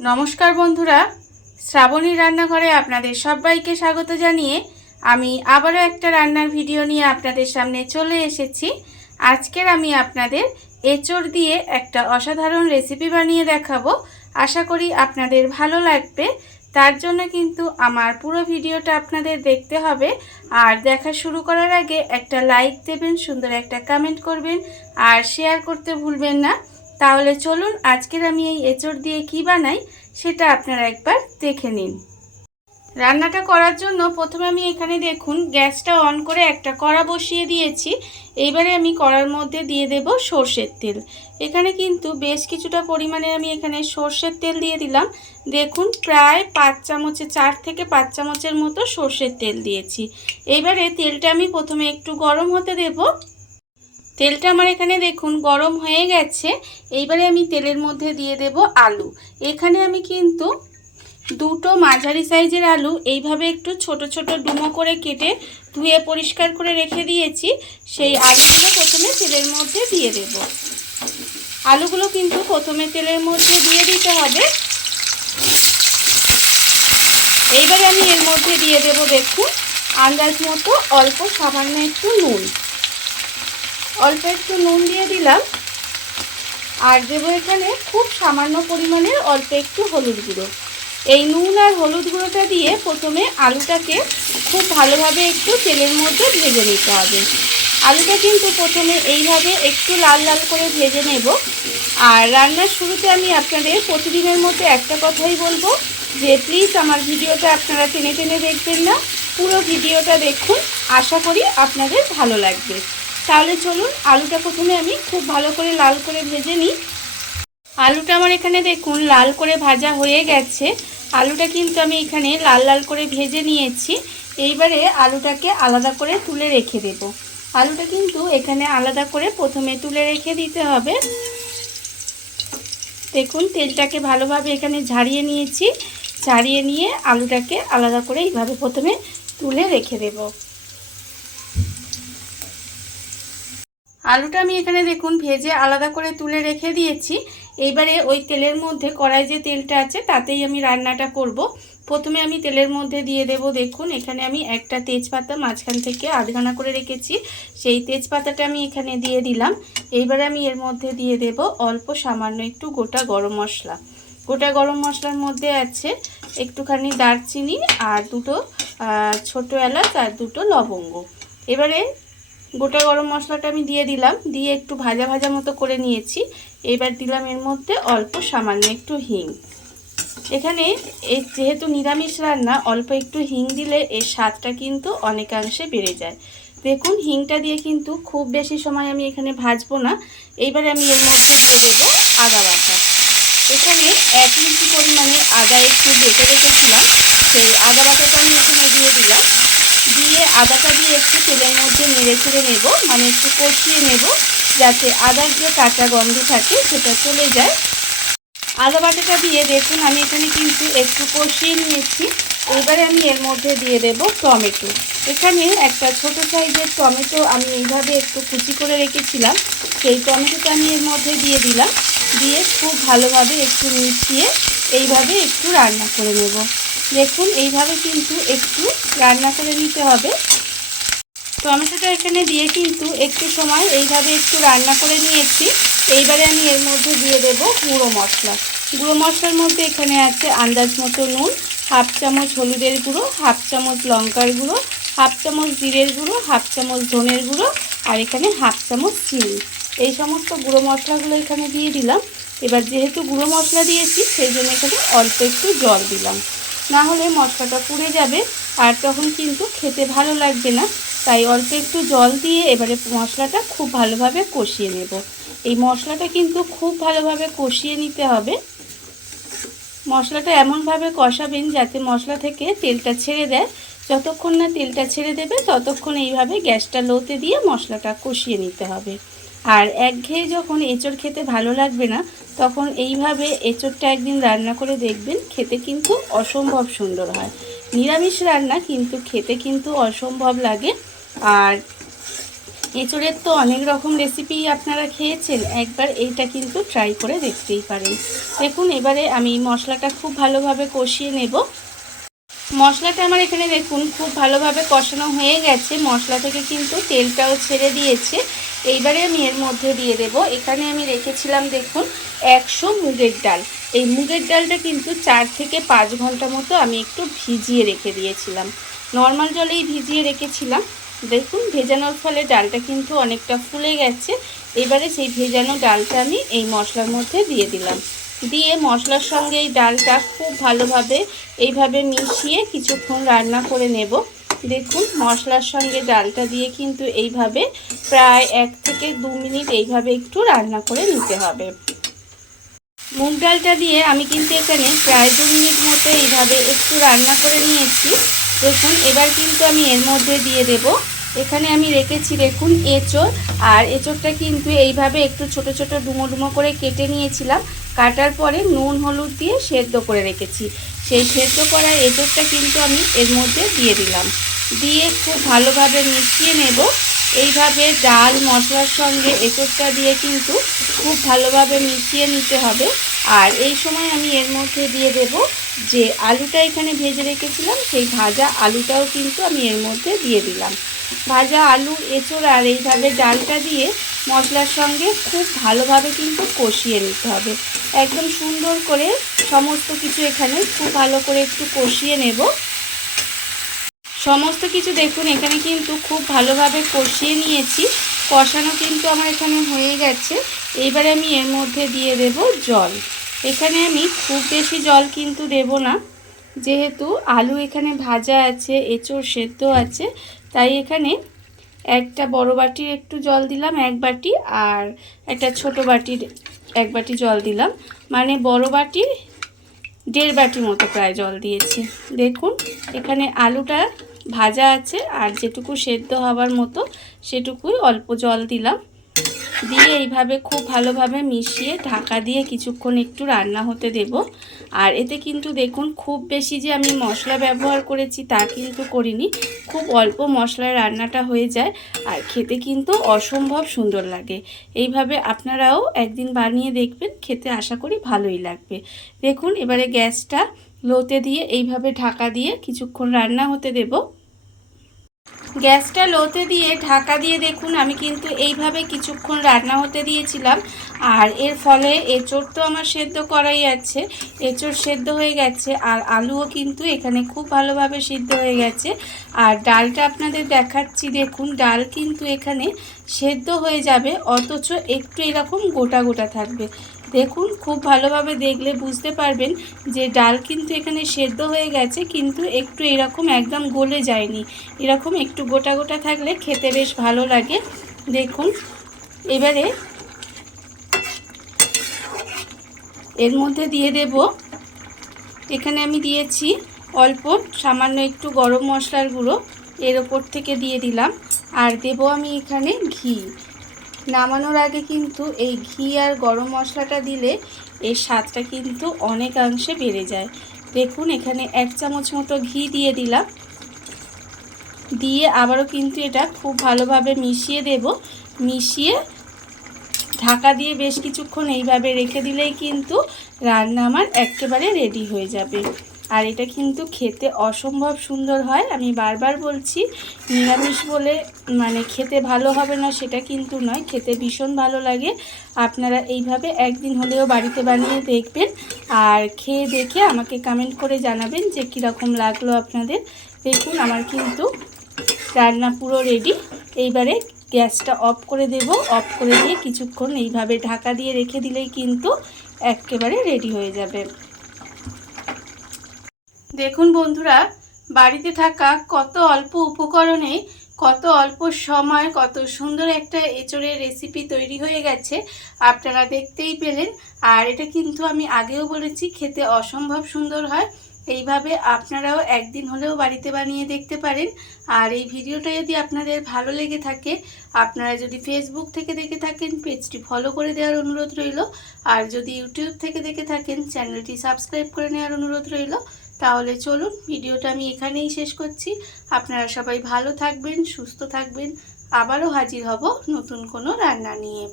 नमस्कार बंधुरा श्रावणी रान्नाघरे आपनादेर सबाइके स्वागत जानिए आमी आबारो एकटा रान्नार भिडियो निये आपनादेर सामने चले एसेछि। आजकेर आमी आपनादेर एचोड़ दिये एकटा असाधारण रेसिपि बानिये देखाबो। आशा करी आपनादेर भालो लागबे। तार जोन्नो किन्तु आमार पुरो भिडियोटा आपनादेर देखते हबे और देखा शुरू करार आगे एकटा लाइक देबेन, सुंदर एकटा कमेंट करबेन और शेयर करते भूलबेन ना। ताहले चलुन आजकेर आमी एई एचोड़ दिये कि बानाई सेटा आपनारा एकबार देखे निन। रान्नाटा करार जोन्नो प्रथमे आमी एखाने देखुन ग्यासटा अन करे एकटा कड़ा बसिए दिएछि। एइबारे आमी कड़ार मध्य दिए देब सर्षेर तेल। एखाने किन्तु बेश किछुटा परिमाणे आमी एखाने सर्षेर तेल दिए दिलाम। देखुन प्राय 5 चामचे 4 থেকে 5 चामचेर मतो सर्षेर तेल दिएछि। एइबारे तेलटा आमी प्रथमे एकटु गरम होते देब। तेलटा आमार एखाने देखुन गरम हये गेछे। एइबारे आमी तेलेर मध्य दिए देब आलू। एखाने आमी किन्तु दुटो माझारी साइजेर आलू एइभाবে एकटु छोटो छोटो डुमो करे केटे धुए परिष्कार करे रेखे दिएछि। सेई आलूगुलो प्रथमे तेलेर मध्य दिए देब। आलूगुलो किन्तु प्रथमे तेलेर मध्य दिए दिते हबे। एइबारे आमी एर मध्य दिए देब देखुन आन्दाज मतो अल्प सामान्य एकटु नुन। अल्प एकटु नुन दिए दिलाम और देब एखाने खूब सामान्य परिमाणेर अल्प एकटु हलुद गुঁড়ো। এই নুন আর হলুদ গুঁড়োটা দিয়ে প্রথমে আলুটাকে খুব ভালোভাবে একটু তেলের মধ্যে ভেজে নিতে হবে। আলুটা কিন্তু প্রথমে এইভাবে একটু লাল লাল করে ভেজে নেব। আর রান্নার শুরুতে আমি আপনাদের প্রতিদিনের মতো একটা কথাই বলবো যে প্লিজ আমার ভিডিওটা আপনারা টেনে টেনে দেখবেন না, পুরো ভিডিওটা দেখুন। আশা করি আপনাদের ভালো লাগবে। তাহলে চলুন আলুটা প্রথমে আমি খুব ভালো করে লাল করে ভেজে নিই। আলুটা আমার এখানে দেখুন লাল করে ভাজা হয়ে গেছে। আলুটা কিন্তু আমি এখানে লাল লাল করে ভেজে নিয়েছি। এইবারে আলুটাকে আলাদা করে তুলে রেখে দেব। আলুটা কিন্তু এখানে আলাদা করে প্রথমে তুলে রেখে দিতে হবে। দেখুন তেলটাকে ভালোভাবে এখানে ঝারিয়ে নিয়েছি। ঝারিয়ে নিয়ে আলুটাকে আলাদা করে এইভাবে প্রথমে তুলে রেখে দেব। আলুটা আমি এখানে দেখুন ভেজে আলাদা করে তুলে রেখে দিয়েছি। এইবারে ওই তেলের মধ্যে কড়াই যে তেলটা আছে তাতেই আমি রান্নাটা করব। প্রথমে আমি তেলের মধ্যে দিয়ে দেব দেখুন এখানে আমি একটা তেজপাতা মাঝখান থেকে আধখানা করে রেখেছি, সেই তেজপাতাটা আমি এখানে দিয়ে দিলাম। এইবারে আমি এর মধ্যে দিয়ে দেব অল্প সামান্য একটু গোটা গরম মশলা। গোটা গরম মশলার মধ্যে আছে একটুখানি দারচিনি আর দুটো ছোটো এলাচ আর দুটো লবঙ্গ। এবারে গোটা গরম মশলাটা আমি দিয়ে দিলাম, দিয়ে একটু ভাজা ভাজা মতো করে নিয়েছি। এবার দিলাম এর মধ্যে অল্প সামান্য একটু হিং। এখানে যেহেতু নিরামিষ রান্না অল্প একটু হিং দিলে এর স্বাদটা কিন্তু অনেকাংশে বেড়ে যায়। দেখুন হিংটা দিয়ে কিন্তু খুব বেশি সময় আমি এখানে ভাজবো না। এইবারে আমি এর মধ্যে দিয়ে দেবো আদা বাটা। এখানে 1 ইঞ্চি পরিমাণে আদা একটু বেটে রেখেছিলাম, সেই আদা বাটাটা আমি এখানে দিয়ে দিলাম। দিয়ে আদাটা দিয়ে একটু তেলের মধ্যে নেড়ে চেড়ে নেব, মানে একটু কষিয়ে নেব যাতে আদার যে কাঁচা গন্ধ থাকে সেটা চলে যায়। আদা বাটাটা দিয়ে দেখুন আমি এখানে কিন্তু একটু কষিয়ে নিয়েছি। এবারে আমি এর মধ্যে দিয়ে দেব টমেটো। এখানে একটা ছোট সাইজের টমেটো আমি এইভাবে একটু কুচি করে রেখেছিলাম, সেই টমেটোটা আমি এর মধ্যে দিয়ে দিলাম। দিয়ে খুব ভালোভাবে একটু মিশিয়ে এইভাবে একটু রান্না করে নেব। দেখুন এইভাবে কিন্তু একটু রান্না করে নিতে হবে। টমেটোটা এখানে দিয়ে কিন্তু একটু সময় এইভাবে একটু রান্না করে নিয়েছি। এইবারে আমি এর মধ্যে দিয়ে দেব গুঁড়ো মশলা। গুঁড়ো মশলার মধ্যে এখানে আছে আন্দাজ মতো নুন, 1/2 চামচ হলুদের গুঁড়ো, 1/2 চামচ লঙ্কার গুঁড়ো, 1/2 চামচ জিরের গুঁড়ো, 1/2 চামচ ধনের গুঁড়ো আর এখানে 1/2 চামচ চিনি। এই সমস্ত গুঁড়ো মশলাগুলো এখানে দিয়ে দিলাম। এবার যেহেতু গুঁড়ো মশলা দিয়েছি সেই জন্য এখানে অল্প একটু জল দিলাম, না হলে মশলাটা পুড়ে যাবে আর তখন কিন্তু খেতে ভালো লাগবে না। তাই অল্প একটু জল দিয়ে এবারে মশলাটা খুব ভালোভাবে কষিয়ে নেব। এই মশলাটা কিন্তু খুব ভালোভাবে কষিয়ে নিতে হবে। মশলাটা এমনভাবে কষাবেন যাতে মশলা থেকে তেলটা ছেড়ে দেয়। যতক্ষণ না তেলটা ছেড়ে দেবে ততক্ষণ এইভাবে গ্যাসটা লোতে দিয়ে মশলাটা কষিয়ে নিতে হবে। আর একঘেয়ে যখন এঁচড় খেতে ভালো লাগবে না তখন এইভাবে এঁচড়টা একদিন রান্না করে দেখবেন, খেতে কিন্তু অসম্ভব সুন্দর হয়। নিরামিষ রান্না কিন্তু খেতে কিন্তু অসম্ভব লাগে। আর এঁচোড়ের তো অনেক রকম রেসিপি আপনারা খেয়েছেন, একবার এইটা কিন্তু ট্রাই করে দেখতেই পারেন। দেখুন এবারে আমি মশলাটা খুব ভালোভাবে কষিয়ে নেব। মশলাটা আমার এখানে দেখুন খুব ভালোভাবে কষানো হয়ে গেছে, মশলা থেকে কিন্তু তেলটাও ছেড়ে দিয়েছে। এইবারে আমি এর মধ্যে দিয়ে দেব, এখানে আমি রেখেছিলাম দেখুন 100 মুগের ডাল। এই মুগের ডালটা কিন্তু 4 থেকে 5 ঘন্টা মতো আমি একটু ভিজিয়ে রেখে দিয়েছিলাম, নর্মাল জলেই ভিজিয়ে রেখেছিলাম। দেখুন ভেজানোর ফলে ডালটা কিন্তু অনেকটা ফুলে গেছে। এবারে সেই ভেজানো ডালটা আমি এই মশলার মধ্যে দিয়ে দিলাম, দিয়ে মশলার সঙ্গে এই ডালটা খুব ভালোভাবে এইভাবে মিশিয়ে কিছুক্ষণ রান্না করে নেব। দেখুন মশলার সঙ্গে ডালটা দিয়ে কিন্তু এইভাবে প্রায় 1 থেকে 2 মিনিট এইভাবে একটু রান্না করে নিতে হবে। মুগ ডালটা দিয়ে আমি কিন্তু এখানে প্রায় 2 মিনিট মতো এইভাবে একটু রান্না করে নিয়েছি। দেখুন এবার কিন্তু আমি এর মধ্যে দিয়ে দেব, এখানে আমি রেখেছি দেখুন এঁচোড়। আর এঁচোড়টা কিন্তু এইভাবে একটু ছোট ছোট ডুমো ডুমো করে কেটে নিয়েছিলাম, কাটার পরে নুন হলুদ দিয়ে সেদ্ধ করে রেখেছি। সেই সেদ্ধ করা এঁচোড়টা কিন্তু আমি এর মধ্যে দিয়ে দিলাম, দিয়ে খুব ভালোভাবে মিশিয়ে নেব। এইভাবে ডাল মশলার সঙ্গে এঁচোড়টা দিয়ে কিন্তু খুব ভালোভাবে মিশিয়ে নিতে হবে। আর এই সময় আমি এর মধ্যে দিয়ে দেব যে আলুটা এখানে ভেজে রেখেছিলাম, সেই ভাজা আলুটাও কিন্তু আমি এর মধ্যে দিয়ে দিলাম। ভাজা আলু এঁচোড় আর এইভাবে ডালটা দিয়ে মশলার সঙ্গে খুব ভালোভাবে কিন্তু কষিয়ে নিতে হবে, একদম সুন্দর করে সমস্ত কিছু এখানে খুব ভালো করে একটু কষিয়ে নেব। সমস্ত কিছু দেখুন এখানে কিন্তু খুব ভালোভাবে কষিয়ে নিয়েছি, কষানো কিন্তু আমার এখানে হয়ে গেছে। এইবারে আমি এর মধ্যে দিয়ে দেব জল। এখানে আমি খুব বেশি জল কিন্তু দেব না, যেহেতু আলু এখানে ভাজা আছে, এঁচোড় সেদ্ধ আছে, তাই এখানে একটা বড় বাটির একটু জল দিলাম 1 বাটি, আর একটা ছোট বাটির 1 বাটি জল দিলাম, মানে বড় বাটির 1.5 বাটি মতো প্রায় জল দিয়েছি। দেখুন এখানে আলুটা ভাজা আছে আর যেটুকু সেদ্ধ হওয়ার মতো সেটুকুই অল্প জল দিলাম, দিয়ে এইভাবে খুব ভালোভাবে মিশিয়ে ঢাকা দিয়ে কিছুক্ষণ একটু রান্না হতে দেব। আর এতে কিন্তু দেখুন খুব বেশি যে আমি মশলা ব্যবহার করেছি তা কিন্তু করিনি, খুব অল্প মশলায় রান্নাটা হয়ে যায় আর খেতে কিন্তু অসম্ভব সুন্দর লাগে। এইভাবে আপনারাও একদিন বানিয়ে দেখবেন, খেতে আশা করি ভালোই লাগবে। দেখুন এবারে গ্যাসটা লোতে দিয়ে এইভাবে ঢাকা দিয়ে কিছুক্ষণ রান্না হতে দেব। গ্যাসটা লোতে দিয়ে ঢাকা দিয়ে দেখুন আমি কিন্তু এইভাবে কিছুক্ষণ রান্না হতে দিয়েছিলাম। আর এর ফলে এঁচোড় তো আমার সেদ্ধ করাই আছে, এঁচোড় সেদ্ধ হয়ে গেছে, আর আলুও কিন্তু এখানে খুব ভালোভাবে সিদ্ধ হয়ে গেছে। আর ডালটা আপনাদের দেখাচ্ছি, দেখুন ডাল কিন্তু এখানে সেদ্ধ হয়ে যাবে, অথচ একটু এরকম গোটা গোটা থাকবে। দেখুন খুব ভালোভাবে দেখলে বুঝতে পারবেন যে ডাল কিন্তু এখানে সেদ্ধ হয়ে গেছে, কিন্তু একটু এরকম একদম গলে যায়নি, এরকম একটু গোটা গোটা থাকলে খেতে বেশ ভালো লাগে। দেখুন এবারে এর মধ্যে দিয়ে দেব, এখানে আমি দিয়েছি অল্প সামান্য একটু গরম মশলার গুঁড়ো, এর ওপর থেকে দিয়ে দিলাম। আর দেব আমি এখানে ঘি। নামানোর আগে কিন্তু এই ঘি আর গরম মশলাটা দিলে এর স্বাদটা কিন্তু অনেকাংশে বেড়ে যায়। দেখুন এখানে 1 চামচ মতো ঘি দিয়ে দিলাম, দিয়ে আবারও কিন্তু এটা খুব ভালোভাবে মিশিয়ে দেব। মিশিয়ে ঢাকা দিয়ে বেশ কিছুক্ষণ এইভাবে রেখে দিলেই কিন্তু রান্না আমার একেবারে রেডি হয়ে যাবে। আর এটা কিন্তু খেতে অসম্ভব সুন্দর হয়। আমি বারবার বলছি, নিরামিষ বলে মানে খেতে ভালো হবে না সেটা কিন্তু নয়, খেতে ভীষণ ভালো লাগে। আপনারা এইভাবে একদিন হলেও বাড়িতে বানিয়ে দেখবেন, আর খেয়ে দেখে আমাকে কমেন্ট করে জানাবেন যে কীরকম লাগলো আপনাদের। দেখুন আমার কিন্তু রান্না পুরো রেডি। এইবারে গ্যাসটা অফ করে দেব, অফ করে দিয়ে কিছুক্ষণ এইভাবে ঢাকা দিয়ে রেখে দিলেই কিন্তু একেবারে রেডি হয়ে যাবে। দেখুন বন্ধুরা, বাড়িতে থাকা কত অল্প উপকরণে কত অল্প সময় কত সুন্দর একটা এঁচোড়ের রেসিপি তৈরি হয়ে গেছে, আপনারা দেখতেই পেলেন। আর এটা কিন্তু আমি আগেও বলেছি খেতে অসম্ভব সুন্দর হয়। এইভাবে আপনারাও একদিন হলেও বাড়িতে বানিয়ে দেখতে পারেন। আর এই ভিডিওটা যদি আপনাদের ভালো লেগে থাকে, আপনারা যদি ফেসবুক থেকে দেখে থাকেন পেজটি ফলো করে দেওয়ার অনুরোধ রইল, আর যদি ইউটিউব থেকে দেখে থাকেন চ্যানেলটি সাবস্ক্রাইব করে নেওয়ার অনুরোধ রইল। তাহলে চলুন ভিডিওটা আমি এখানেই শেষ করছি। আপনারা সবাই ভালো থাকবেন, সুস্থ থাকবেন। আবারও হাজির হব নতুন কোনো রান্না নিয়ে।